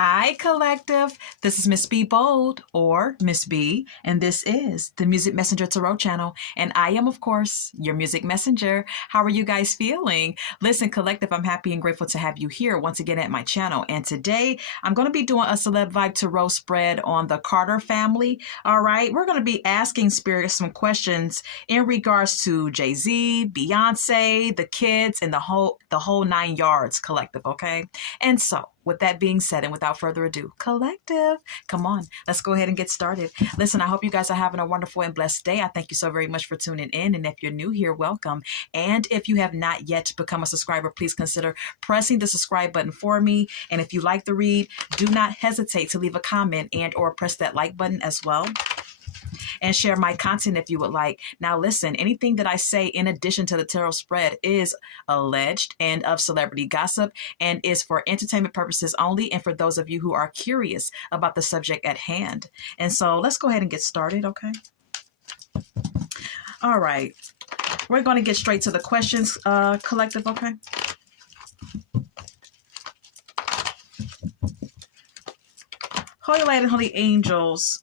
Hi, Collective. This is Miss B Bold or Miss B, and this is the Music Messenger Tarot channel. And I am, of course, your music messenger. How are you guys feeling? Listen, Collective, I'm happy and grateful to have you here once again at my channel. And today I'm going to be doing a Celeb Vibe Tarot spread on the Carter family. All right, we're going to be asking Spirit some questions in regards to Jay-Z, Beyonce, the kids, and the whole 9 yards, Collective. Okay, and so, with that being said, and without further ado, Collective, come on, let's go ahead and get started. Listen, I hope you guys are having a wonderful and blessed day. I thank you so very much for tuning in. And if you're new here, welcome. And if you have not yet become a subscriber, please consider pressing the subscribe button for me. And if you like the read, do not hesitate to leave a comment and or press that like button as well. And share my content if you would like. Now listen, anything that I say in addition to the tarot spread is alleged and of celebrity gossip and is for entertainment purposes only and for those of you who are curious about the subject at hand. And so let's go ahead and get started, okay? All right. We're going to get straight to the questions, Collective, okay? Holy Light and Holy Angels.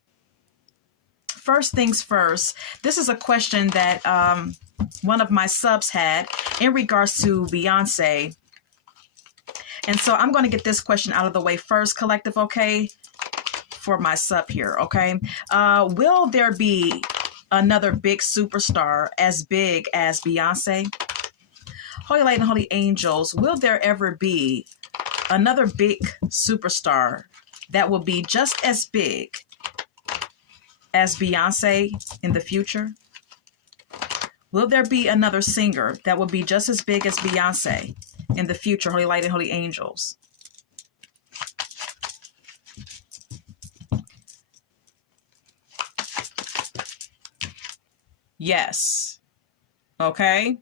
First things first, this is a question that one of my subs had in regards to Beyonce. And so I'm going to get this question out of the way first, Collective, okay, for my sub here, okay? Will there be another big superstar as big as Beyonce? Holy Light and Holy Angels, will there ever be another big superstar that will be just as big as Beyonce in the future? Will there be another singer that will be just as big as Beyonce in the future, Holy Light and Holy Angels? Yes. Okay.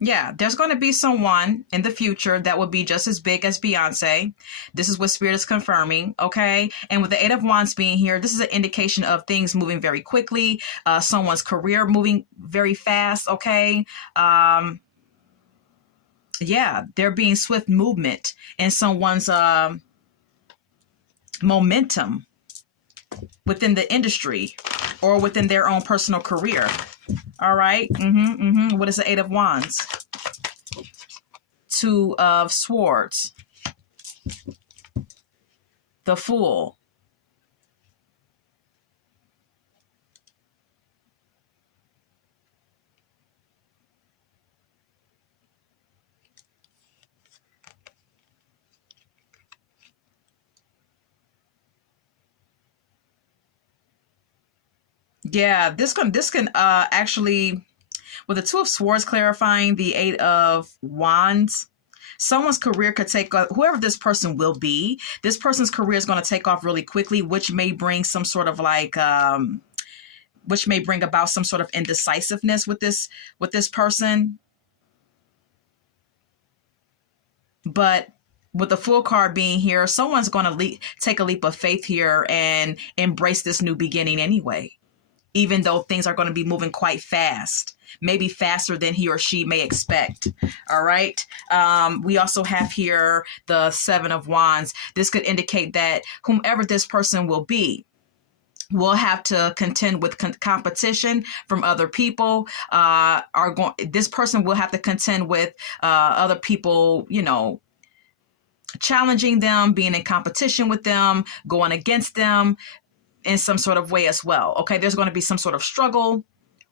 Yeah, there's going to be someone in the future that will be just as big as Beyonce. This is what Spirit is confirming, okay? And with the Eight of Wands being here, this is an indication of things moving very quickly, someone's career moving very fast, okay? Yeah, there being swift movement in someone's momentum within the industry or within their own personal career. All right. What is the Eight of Wands? Two of Swords. The Fool. Yeah, this can actually, with the Two of Swords clarifying the Eight of Wands, someone's career could take off, whoever this person will be, this person's career is going to take off really quickly, which may bring some sort of like, which may bring about some sort of indecisiveness with this person. But with the Fool card being here, someone's going to take a leap of faith here and embrace this new beginning anyway, even though things are going to be moving quite fast, maybe faster than he or she may expect. All right. We also have here the Seven of Wands. This could indicate that whomever this person will be will have to contend with competition from other people. This person will have to contend with other people, you know, challenging them, being in competition with them, going against them in some sort of way as well. Okay, there's going to be some sort of struggle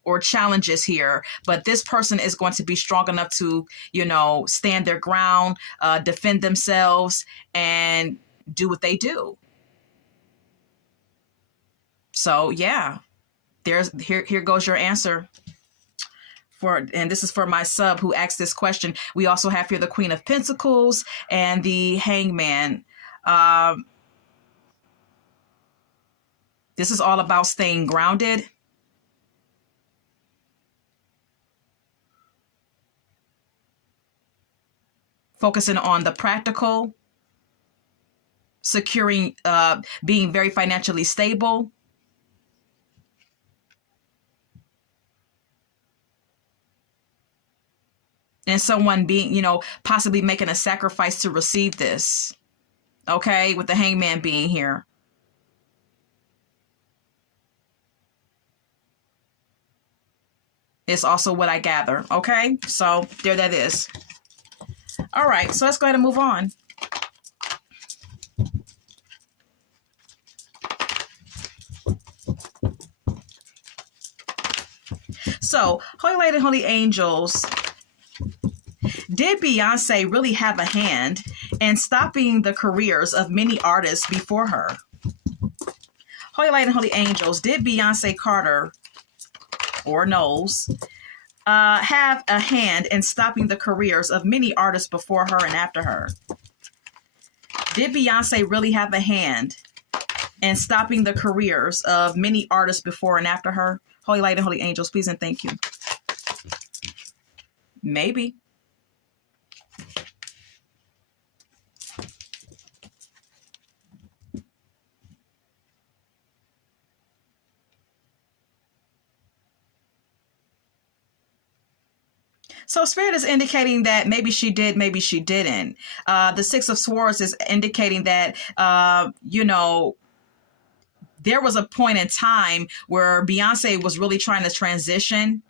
or challenges here, but this person is going to be strong enough to, you know, stand their ground, defend themselves, and do what they do. So yeah, here goes your answer. And this is for my sub who asked this question. We also have here the Queen of Pentacles and the Hangman. This is all about staying grounded. Focusing on the practical, securing, being very financially stable. and someone being, possibly making a sacrifice to receive this. Okay, with the hangman being here. It's also what I gather. Okay, so there that is. All right, so let's go ahead and move on. So, Holy Lady, Holy Angels, did Beyonce really have a hand in stopping the careers of many artists before her? Holy Lady, Holy Angels, did Beyonce Carter or Knowles have a hand in stopping the careers of many artists before her and after her? Did Beyonce really have a hand in stopping the careers of many artists before and after her? Holy Light and Holy Angels, please and thank you. Maybe. So Spirit is indicating that maybe she did, maybe she didn't. The Six of Swords is indicating that, there was a point in time where Beyonce was really trying to transition,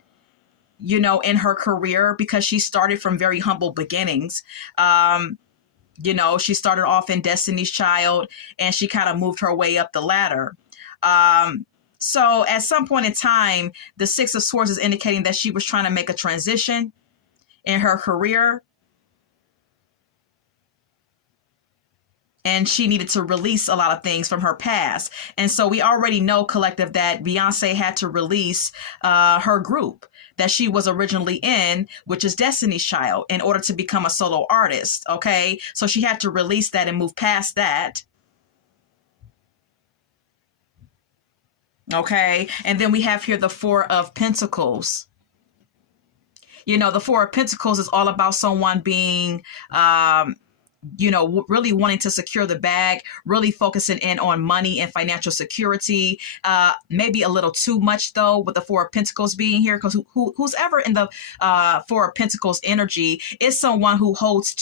in her career, because she started from very humble beginnings. She started off in Destiny's Child and she kind of moved her way up the ladder. So at some point in time, the Six of Swords is indicating that she was trying to make a transition in her career. And she needed to release a lot of things from her past. And so we already know, collective, that Beyonce had to release her group that she was originally in, which is Destiny's Child, in order to become a solo artist. Okay. So she had to release that and move past that. Okay. And then we have here the Four of Pentacles. The Four of Pentacles is all about someone being, really wanting to secure the bag, really focusing in on money and financial security. Maybe a little too much, though, with the Four of Pentacles being here, because who's ever in the Four of Pentacles energy is someone who holds on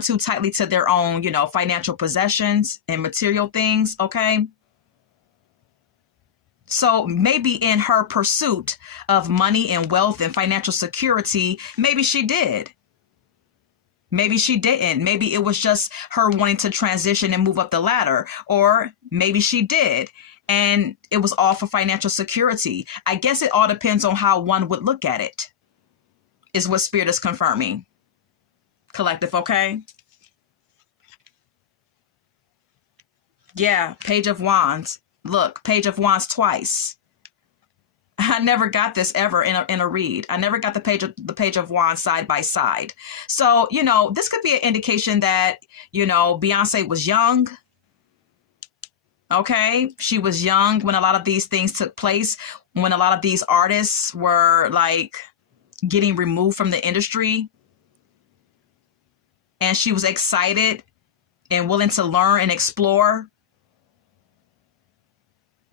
too tightly to their own, financial possessions and material things. Okay. So maybe in her pursuit of money and wealth and financial security, maybe she did. Maybe she didn't. Maybe it was just her wanting to transition and move up the ladder. Or maybe she did, and it was all for financial security. I guess it all depends on how one would look at it, is what Spirit is confirming. Collective, okay? Yeah, Page of Wands. Look, Page of Wands twice. I never got this ever in a read. I never got the Page of Wands side by side. So, this could be an indication that, Beyonce was young. Okay. She was young when a lot of these things took place, when a lot of these artists were like getting removed from the industry. And she was excited and willing to learn and explore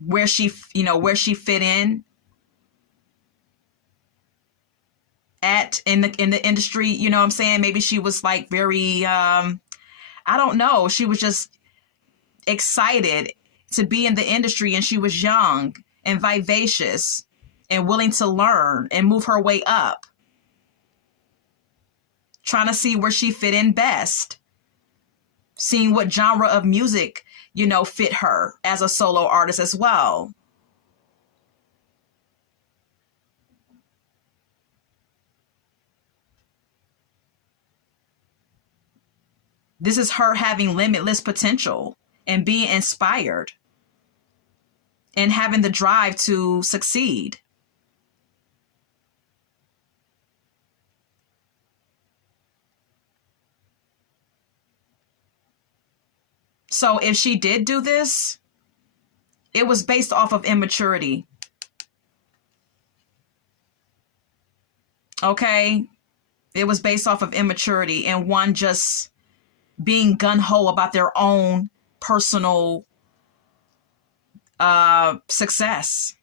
where she fit in at in the industry. You know what I'm saying? Maybe she was like very, I don't know. She was just excited to be in the industry, and she was young and vivacious and willing to learn and move her way up, trying to see where she fit in best, seeing what genre of music, fit her as a solo artist as well. This is her having limitless potential and being inspired and having the drive to succeed. So if she did do this, it was based off of immaturity. Okay? It was based off of immaturity and one just being gung-ho about their own personal success.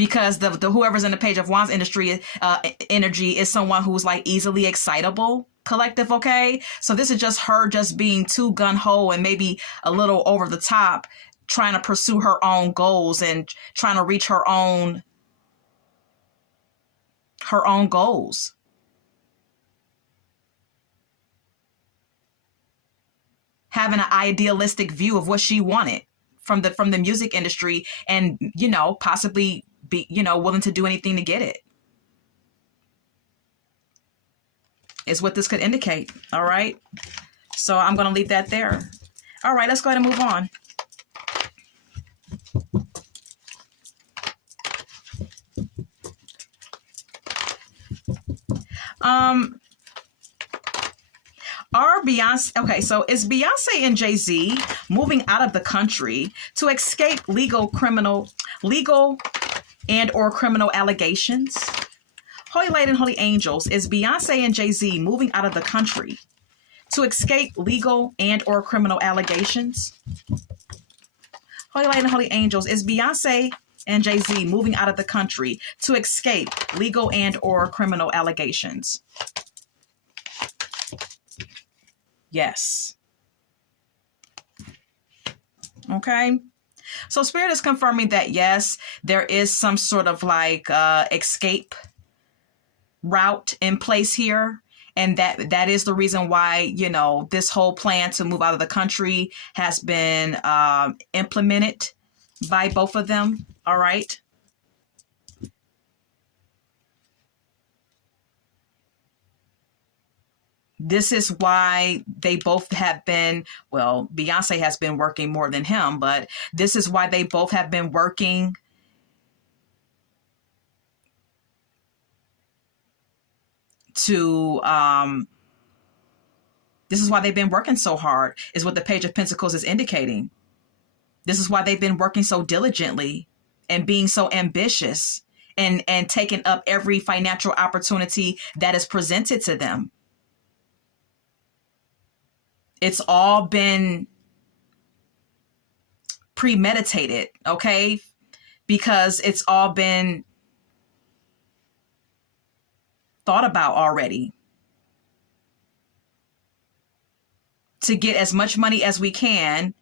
because the whoever's in the Page of Wands industry energy is someone who's like easily excitable collective. Okay, so this is just her just being too gun-ho and maybe a little over the top, trying to pursue her own goals and trying to reach her own goals. Having an idealistic view of what she wanted from the music industry, and possibly be willing to do anything to get it, is what this could indicate. All right, so I'm going to leave that there. All right, let's go ahead and move on. Are Beyonce, okay, so is Beyonce and Jay-Z moving out of the country to escape legal and or criminal allegations? Holy Light and Holy Angels, is Beyonce and Jay-Z moving out of the country to escape legal and or criminal allegations? Holy Light and Holy Angels, is Beyonce and Jay-Z moving out of the country to escape legal and or criminal allegations? Yes. Okay. So Spirit is confirming that, yes, there is some sort of like escape route in place here. And that is the reason why, this whole plan to move out of the country has been implemented by both of them. All right. This is why they both have been, well, Beyonce has been working more than him, but this is why they both have been working to, this is why they've been working so hard, is what the Page of Pentacles is indicating. This is why they've been working so diligently and being so ambitious and taking up every financial opportunity that is presented to them. It's all been premeditated, okay? Because it's all been thought about already. To get as much money as we can,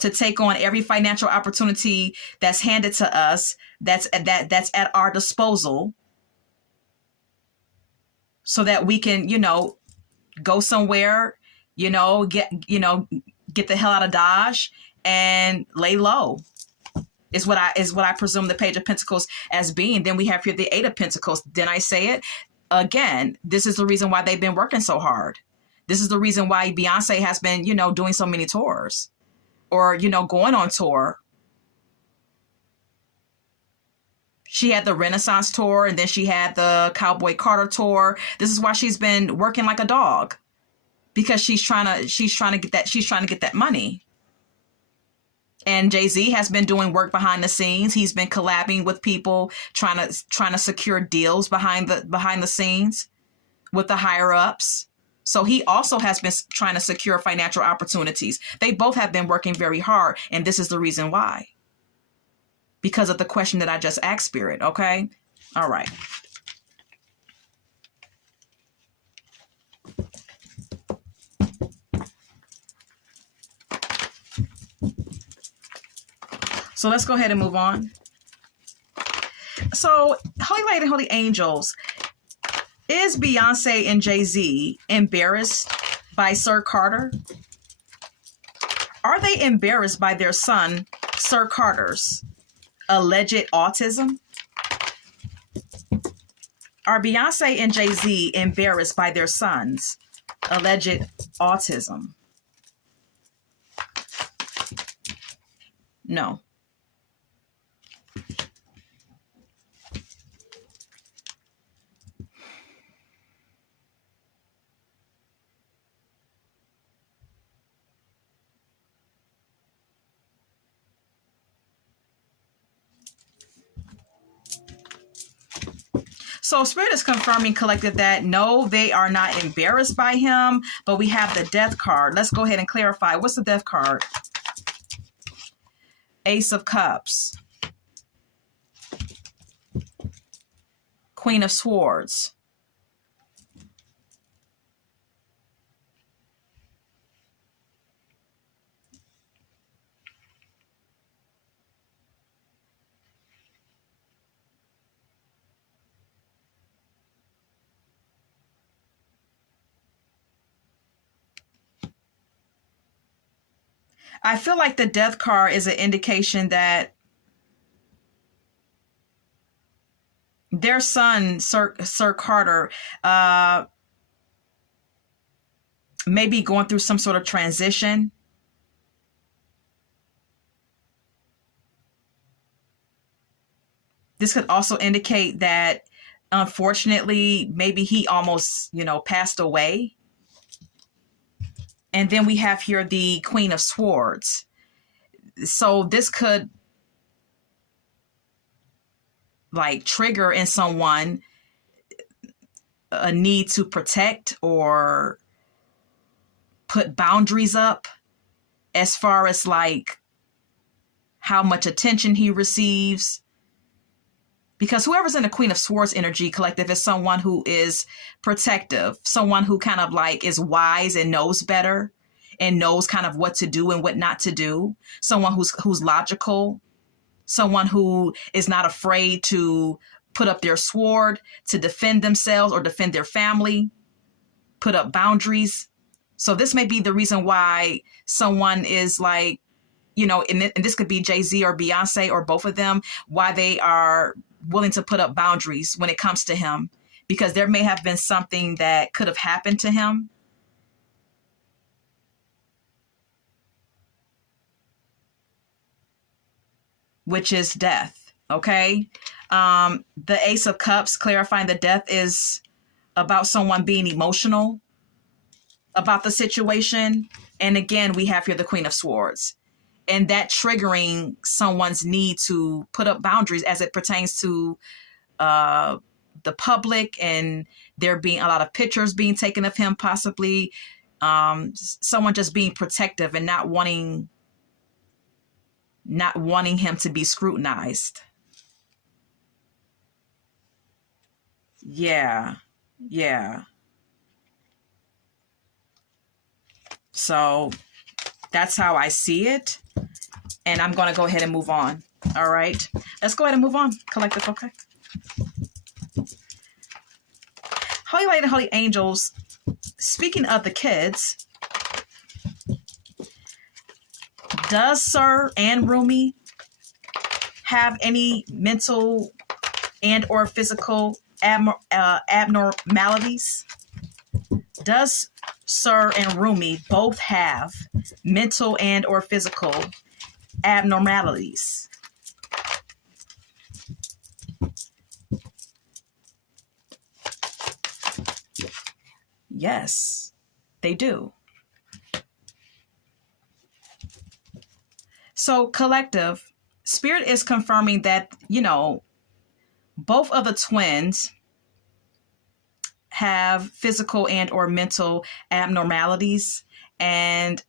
to take on every financial opportunity that's handed to us, that's at our disposal, so that we can, go somewhere, get the hell out of Dodge and lay low, is what I presume the Page of Pentacles as being. Then we have here the Eight of Pentacles. Didn't I say it? Again, this is the reason why they've been working so hard. This is the reason why Beyonce has been, doing so many tours, or, going on tour. She had the Renaissance tour, and then she had the Cowboy Carter tour. This is why she's been working like a dog, because she's trying to get that money. And Jay-Z has been doing work behind the scenes. He's been collabing with people, trying to secure deals behind the scenes with the higher ups. So he also has been trying to secure financial opportunities. They both have been working very hard, and this is the reason why. Because of the question that I just asked, Spirit, okay? All right. So let's go ahead and move on. So, Holy Light and Holy Angels, is Beyonce and Jay-Z embarrassed by Sir Carter? Are they embarrassed by their son, Sir Carter's alleged autism? Are Beyonce and Jay-Z embarrassed by their son's alleged autism? No. So Spirit is confirming, collective, that no, they are not embarrassed by him, but we have the Death card. Let's go ahead and clarify. What's the Death card? Ace of Cups. Queen of Swords. I feel like the Death card is an indication that their son, Sir Carter, may be going through some sort of transition. This could also indicate that, unfortunately, maybe he almost, passed away. And then we have here the Queen of Swords. So this could like trigger in someone a need to protect or put boundaries up as far as like how much attention he receives. Because whoever's in the Queen of Swords energy collective is someone who is protective, someone who kind of like is wise and knows better and knows kind of what to do and what not to do. Someone who's logical, someone who is not afraid to put up their sword to defend themselves or defend their family, put up boundaries. So this may be the reason why someone is like, and this could be Jay-Z or Beyonce or both of them, why they are willing to put up boundaries when it comes to him, because there may have been something that could have happened to him. Which is death. Okay. The Ace of Cups, clarifying the death is about someone being emotional about the situation. And again, we have here the Queen of Swords. And that triggering someone's need to put up boundaries as it pertains to the public, and there being a lot of pictures being taken of him, possibly someone just being protective and not wanting him to be scrutinized. Yeah. So that's how I see it. And I'm going to go ahead and move on. All right. Let's go ahead and move on. Collective, okay? Holy Light and Holy Angels, speaking of the kids, does Sir and Rumi have any mental and or physical abnormalities? Does Sir and Rumi both have mental and or physical abnormalities? Yes, they do. So collective, Spirit is confirming that, both of the twins have physical and or mental abnormalities, and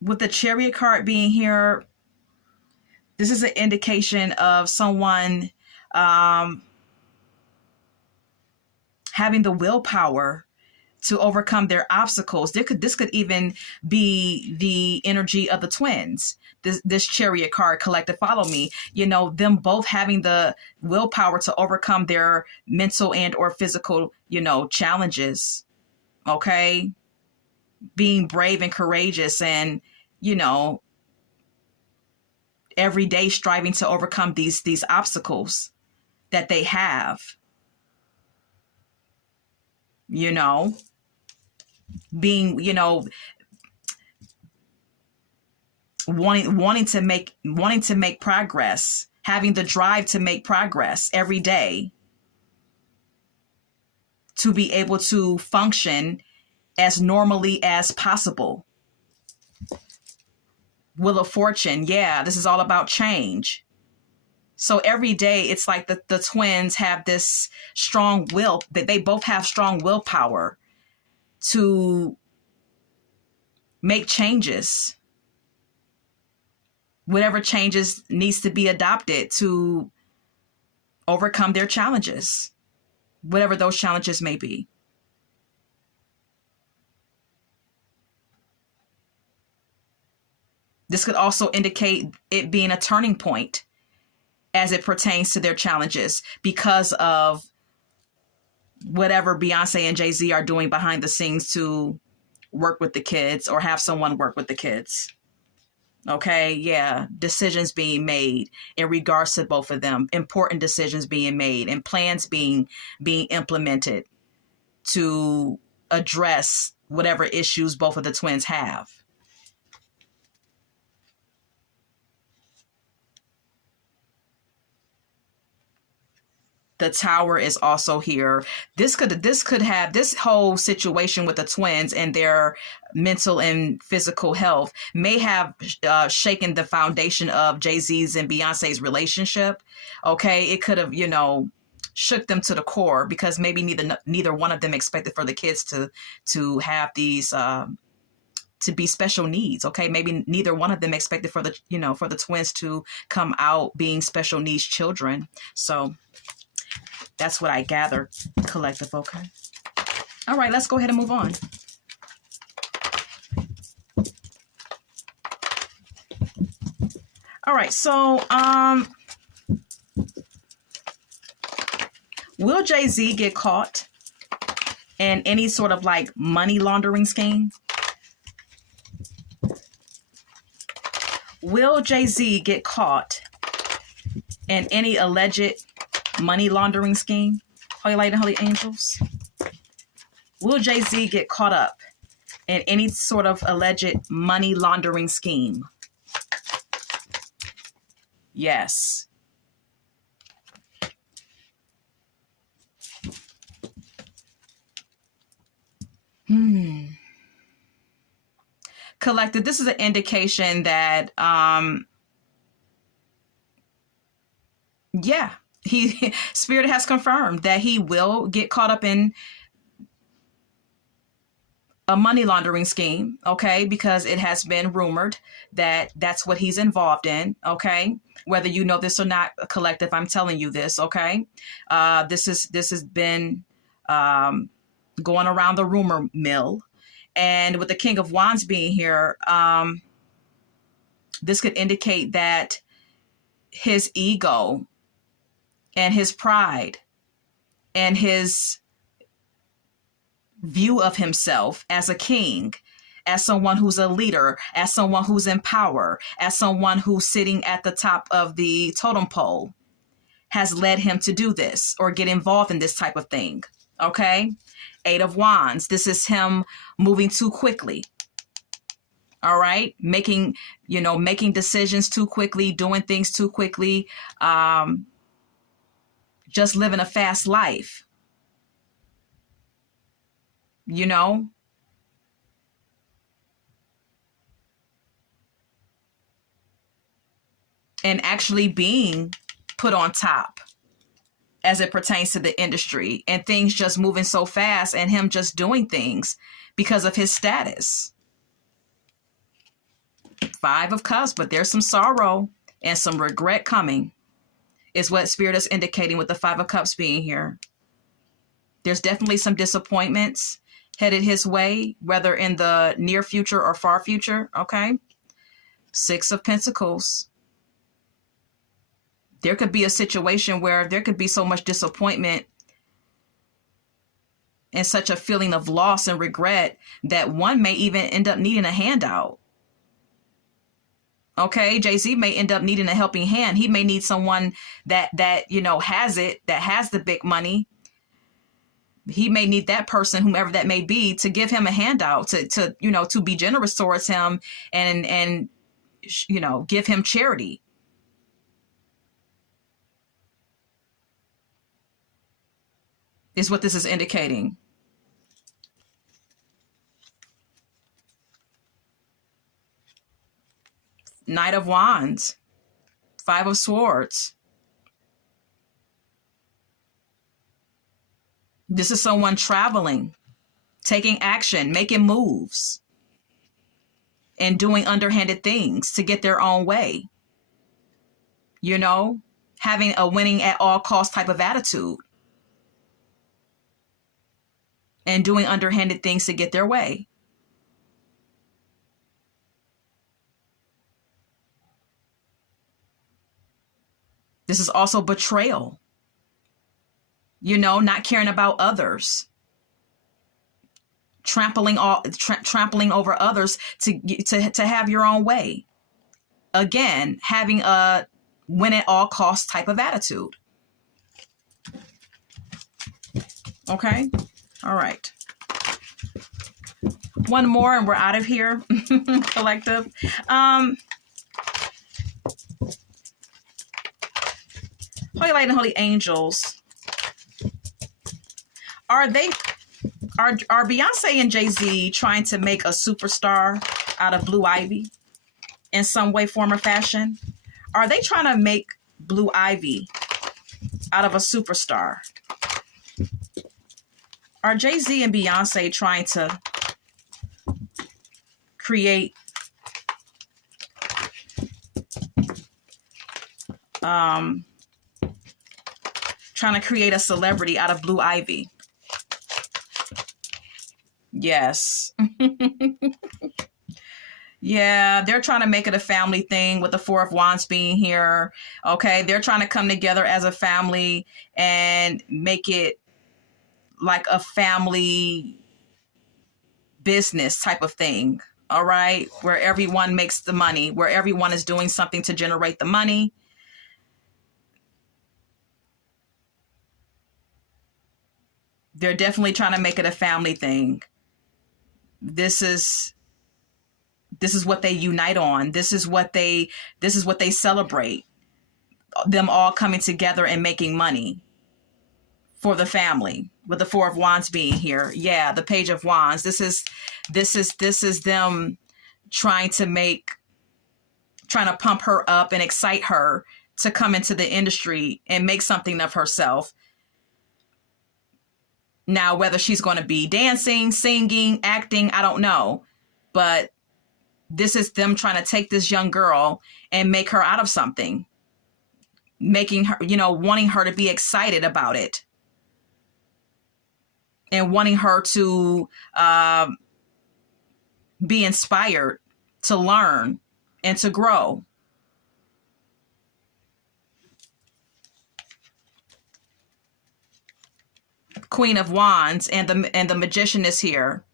with the Chariot card being here, this is an indication of someone having the willpower to overcome their obstacles. This could even be the energy of the twins. This Chariot card collective, follow me. Them both having the willpower to overcome their mental and or physical, challenges. Okay, being brave and courageous, and every day striving to overcome these obstacles that they have. Being, wanting to make progress, having the drive to make progress every day, to be able to function as normally as possible. Wheel of Fortune, yeah, this is all about change. So every day it's like the twins have this strong will, that they both have strong willpower to make changes. Whatever changes needs to be adopted to overcome their challenges, whatever those challenges may be. This could also indicate it being a turning point as it pertains to their challenges because of whatever Beyonce and Jay-Z are doing behind the scenes to work with the kids or have someone work with the kids. Okay, yeah, decisions being made in regards to both of them, important decisions being made and plans being implemented to address whatever issues both of the twins have. The Tower is also here. This could have, this whole situation with the twins and their mental and physical health may have shaken the foundation of Jay-Z's and Beyonce's relationship. Okay, it could have, shook them to the core because maybe neither one of them expected for the kids to have these to be special needs. Okay, maybe neither one of them expected for the twins to come out being special needs children. So that's what I gather, collective. Okay. All right, let's go ahead and move on. All right, so will Jay-Z get caught in any sort of like money laundering scheme? Will Jay-Z get caught in any alleged money laundering scheme? Holy Light and Holy Angels. Will Jay-Z get caught up in any sort of alleged money laundering scheme? Yes. Collective, this is an indication that, yeah, Spirit has confirmed that he will get caught up in a money laundering scheme, okay, because it has been rumored that that's what he's involved in, okay, whether you know this or not, collective, I'm telling you this, okay. This has been going around the rumor mill, and with the King of Wands being here, this could indicate that his ego and his pride and his view of himself as a king, as someone who's a leader, as someone who's in power, as someone who's sitting at the top of the totem pole, has led him to do this or get involved in this type of thing. Okay? Eight of Wands. This is him moving too quickly. All right? Making decisions too quickly, doing things too quickly, just living a fast life. And actually being put on top as it pertains to the industry, and things just moving so fast and him just doing things because of his status. Five of Cups, but there's some sorrow and some regret coming, is what Spirit is indicating with the Five of Cups being here. There's definitely some disappointments headed his way, whether in the near future or far future, okay? Six of Pentacles. There could be a situation where there could be so much disappointment and such a feeling of loss and regret that one may even end up needing a handout. Okay, Jay-Z may end up needing a helping hand. He may need someone that has it, that has the big money. He may need that person, whomever that may be, to give him a handout, to be generous towards him and give him charity. Is what this is indicating. Knight of Wands, Five of Swords. This is someone traveling, taking action, making moves. and doing underhanded things to get their own way. You know, having a winning at all cost type of attitude and doing underhanded things to get their way. This is also betrayal. You know, not caring about others, trampling over others to have your own way. Again, having a win at all costs type of attitude. Okay. All right. One more and we're out of here, collective. Holy Light and Holy Angels. Are Beyonce and Jay-Z trying to make a superstar out of Blue Ivy in some way, form, or fashion? Are they trying to make Blue Ivy out of a superstar? Are Jay-Z and Beyonce trying to create a celebrity out of Blue Ivy? Yes. Yeah, they're trying to make it a family thing with the Four of Wands being here. Okay, they're trying to come together as a family and make it like a family business type of thing. All right, where everyone makes the money, where everyone is doing something to generate the money. They're definitely trying to make it a family thing. This is what they unite on. This is what they celebrate. Them all coming together and making money for the family, with the Four of Wands being here. Yeah, the Page of Wands. This is them trying to pump her up and excite her to come into the industry and make something of herself. Now, whether she's going to be dancing, singing, acting, I don't know. But this is them trying to take this young girl and make her out of something. Making her, wanting her to be excited about it. And wanting her to be inspired, to learn, and to grow. Queen of Wands and the Magician is here.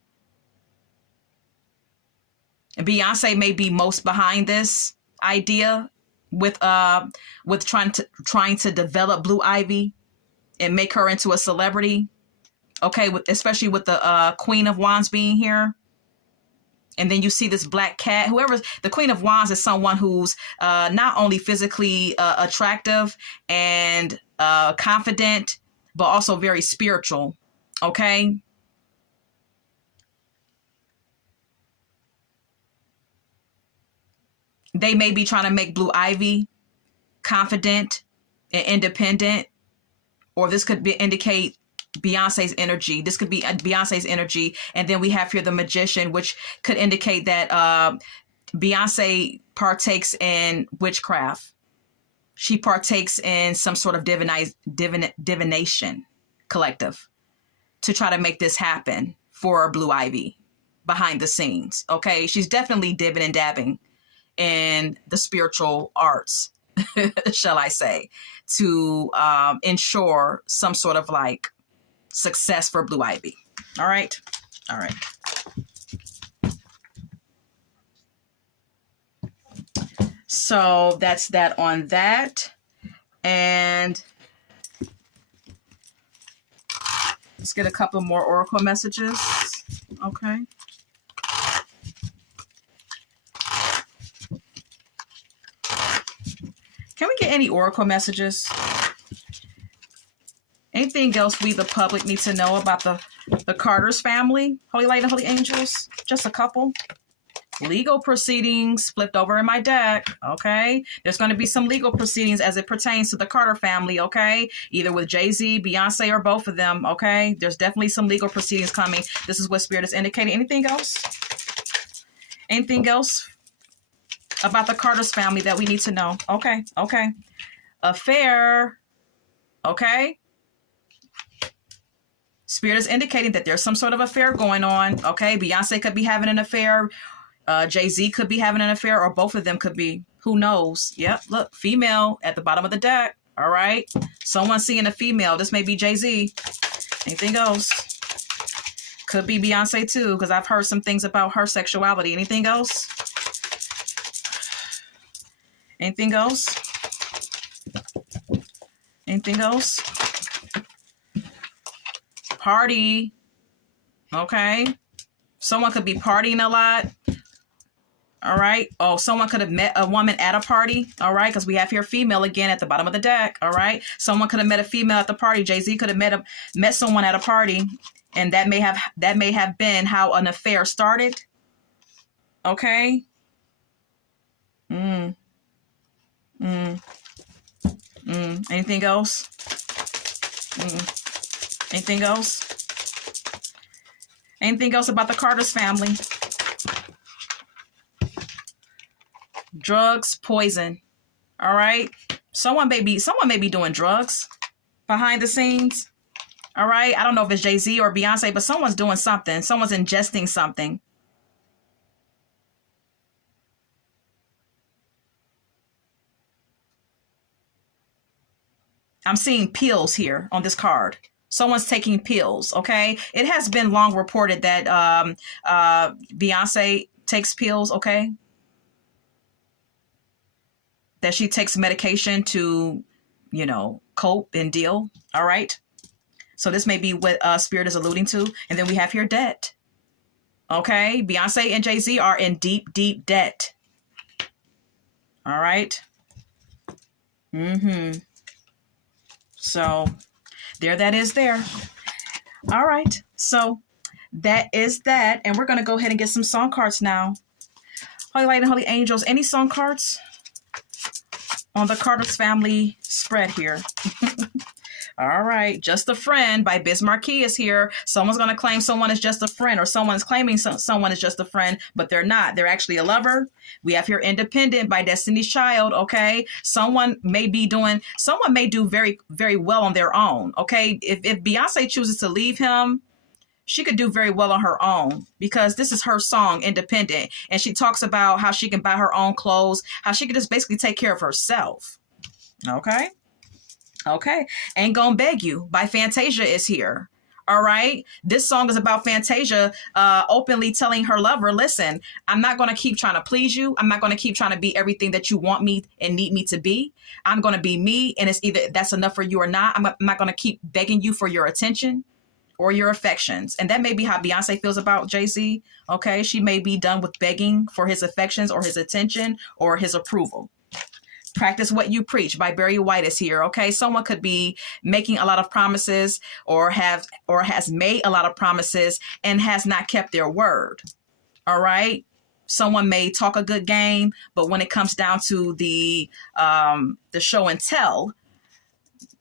Beyonce may be most behind this idea with trying to develop Blue Ivy and make her into a celebrity. Okay, especially with the Queen of Wands being here. And then you see this black cat. The Queen of Wands is someone who's not only physically attractive and confident, but also very spiritual. Okay. They may be trying to make Blue Ivy confident and independent, or this could indicate Beyonce's energy. This could be Beyonce's energy. And then we have here the Magician, which could indicate that Beyonce partakes in witchcraft. She partakes in some sort of divination collective to try to make this happen for Blue Ivy behind the scenes. Okay, she's definitely dibbing and dabbing in the spiritual arts, shall I say, to ensure some sort of like success for Blue Ivy. All right. All right. So that's that on that. And let's get a couple more oracle messages. Okay. Can we get any oracle messages? Anything else we, the public, need to know about the Carter's family? Holy Light and Holy Angels? Just a couple. Legal proceedings flipped over in my deck. Okay. There's going to be some legal proceedings as it pertains to the Carter family. Okay. Either with Jay-Z, Beyonce, or both of them. Okay. There's definitely some legal proceedings coming. This is what Spirit is indicating. Anything else? Anything else about the Carter's family that we need to know? Okay. Okay. Affair. Okay. Spirit is indicating that there's some sort of affair going on. Okay. Beyonce could be having an affair. Jay-Z could be having an affair, or both of them could be. Who knows? Yep. Look, female at the bottom of the deck. All right. Someone seeing a female. This may be Jay-Z. Anything else? Could be Beyonce too, because I've heard some things about her sexuality. Anything else? Anything else? Anything else? Party. Okay. Someone could be partying a lot. All right. Oh, someone could have met a woman at a party. All right. Because we have here female again at the bottom of the deck. All right. Someone could have met a female at the party. Jay-Z could have met someone at a party. And that may have been how an affair started. Okay. Anything else? Anything else? Anything else about the Carter's family? Drugs, poison. All right. Someone may be doing drugs behind the scenes. All right. I don't know if it's Jay-Z or Beyonce, but someone's doing something. Someone's ingesting something. I'm seeing pills here on this card. Someone's taking pills. Okay. It has been long reported that Beyonce takes pills. Okay. That she takes medication to, cope and deal. All right. So this may be what Spirit is alluding to. And then we have here debt. Okay. Beyonce and Jay-Z are in deep, deep debt. All right. So there that is there. All right. So that is that. And we're going to go ahead and get some song cards now. Holy Light and Holy Angels, any song cards on the Carter's family spread here? All right. Just a Friend by Biz Markie is here. Someone's going to claim someone is just a friend, or someone's claiming someone is just a friend, but they're not. They're actually a lover. We have here Independent by Destiny's Child. Okay. Someone may do very, very well on their own. Okay. If Beyonce chooses to leave him, she could do very well on her own, because this is her song, Independent. And she talks about how she can buy her own clothes, how she can just basically take care of herself. Okay. Okay. Ain't Gonna Beg You by Fantasia is here. All right. This song is about Fantasia openly telling her lover, listen, I'm not going to keep trying to please you. I'm not going to keep trying to be everything that you want me and need me to be. I'm going to be me. And it's either that's enough for you or not. I'm not going to keep begging you for your attention or your affections. And that may be how Beyonce feels about Jay-Z. Okay. She may be done with begging for his affections or his attention or his approval. Practice What You Preach by Barry White is here. Okay. Someone could be making a lot of promises or has made a lot of promises and has not kept their word. All right. Someone may talk a good game, but when it comes down to the show and tell,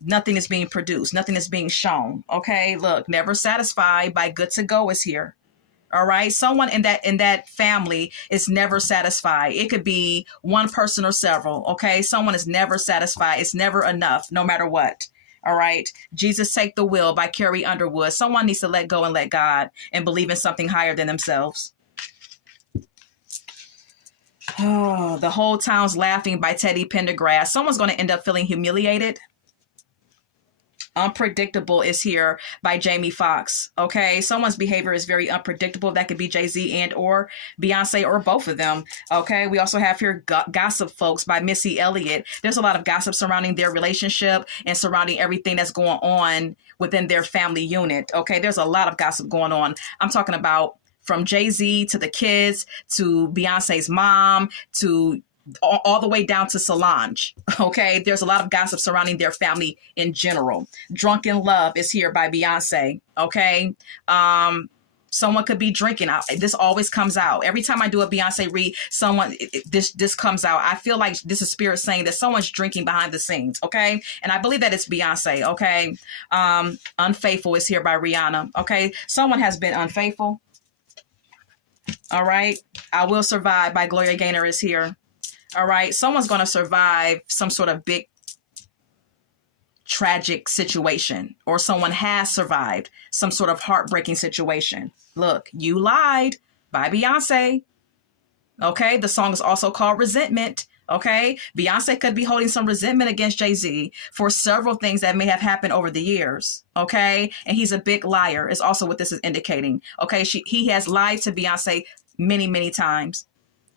nothing is being produced. Nothing is being shown. Okay. Look, Never Satisfied by Good to Go is here. All right. Someone in that family is never satisfied. It could be one person or several. Okay. Someone is never satisfied. It's never enough, no matter what. All right. Jesus Take the Wheel by Carrie Underwood. Someone needs to let go and let God and believe in something higher than themselves. Oh, The Whole Town's Laughing by Teddy Pendergrass. Someone's going to end up feeling humiliated. Unpredictable is here by Jamie Foxx. Okay. Someone's behavior is very unpredictable. That could be Jay-Z and or Beyonce or both of them. Okay. We also have here Gossip Folks by Missy Elliott. There's a lot of gossip surrounding their relationship and surrounding everything that's going on within their family unit. Okay. There's a lot of gossip going on. I'm talking about from Jay-Z to the kids to Beyonce's mom to all the way down to Solange. Okay. There's a lot of gossip surrounding their family in general. Drunken Love is here by Beyonce. Okay. Someone could be drinking. This always comes out. Every time I do a Beyonce read, this comes out. I feel like this is Spirit saying that someone's drinking behind the scenes. Okay. And I believe that it's Beyonce. Okay. Unfaithful is here by Rihanna. Okay. Someone has been unfaithful. All right. I Will Survive by Gloria Gaynor is here. All right. Someone's going to survive some sort of big tragic situation, or someone has survived some sort of heartbreaking situation. Look, You Lied by Beyonce. Okay. The song is also called Resentment. Okay. Beyonce could be holding some resentment against Jay-Z for several things that may have happened over the years. Okay. And he's a big liar is also what this is indicating. Okay. He has lied to Beyonce many, many times.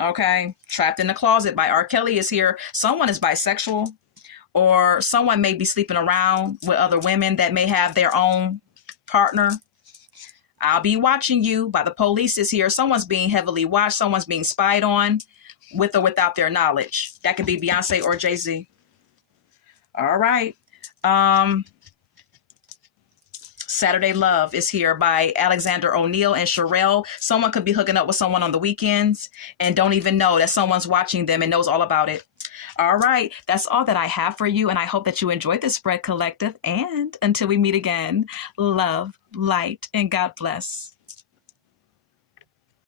Okay. Trapped in the Closet by R. Kelly is here. Someone is bisexual, or someone may be sleeping around with other women that may have their own partner. I'll Be Watching You by The Police is here. Someone's being heavily watched. Someone's being spied on with or without their knowledge. That could be Beyonce or Jay-Z. All right. Saturday Love is here by Alexander O'Neal and Sherelle. Someone could be hooking up with someone on the weekends and don't even know that someone's watching them and knows all about it. All right. That's all that I have for you. And I hope that you enjoyed this Spread Collective. And until we meet again, love, light, and God bless.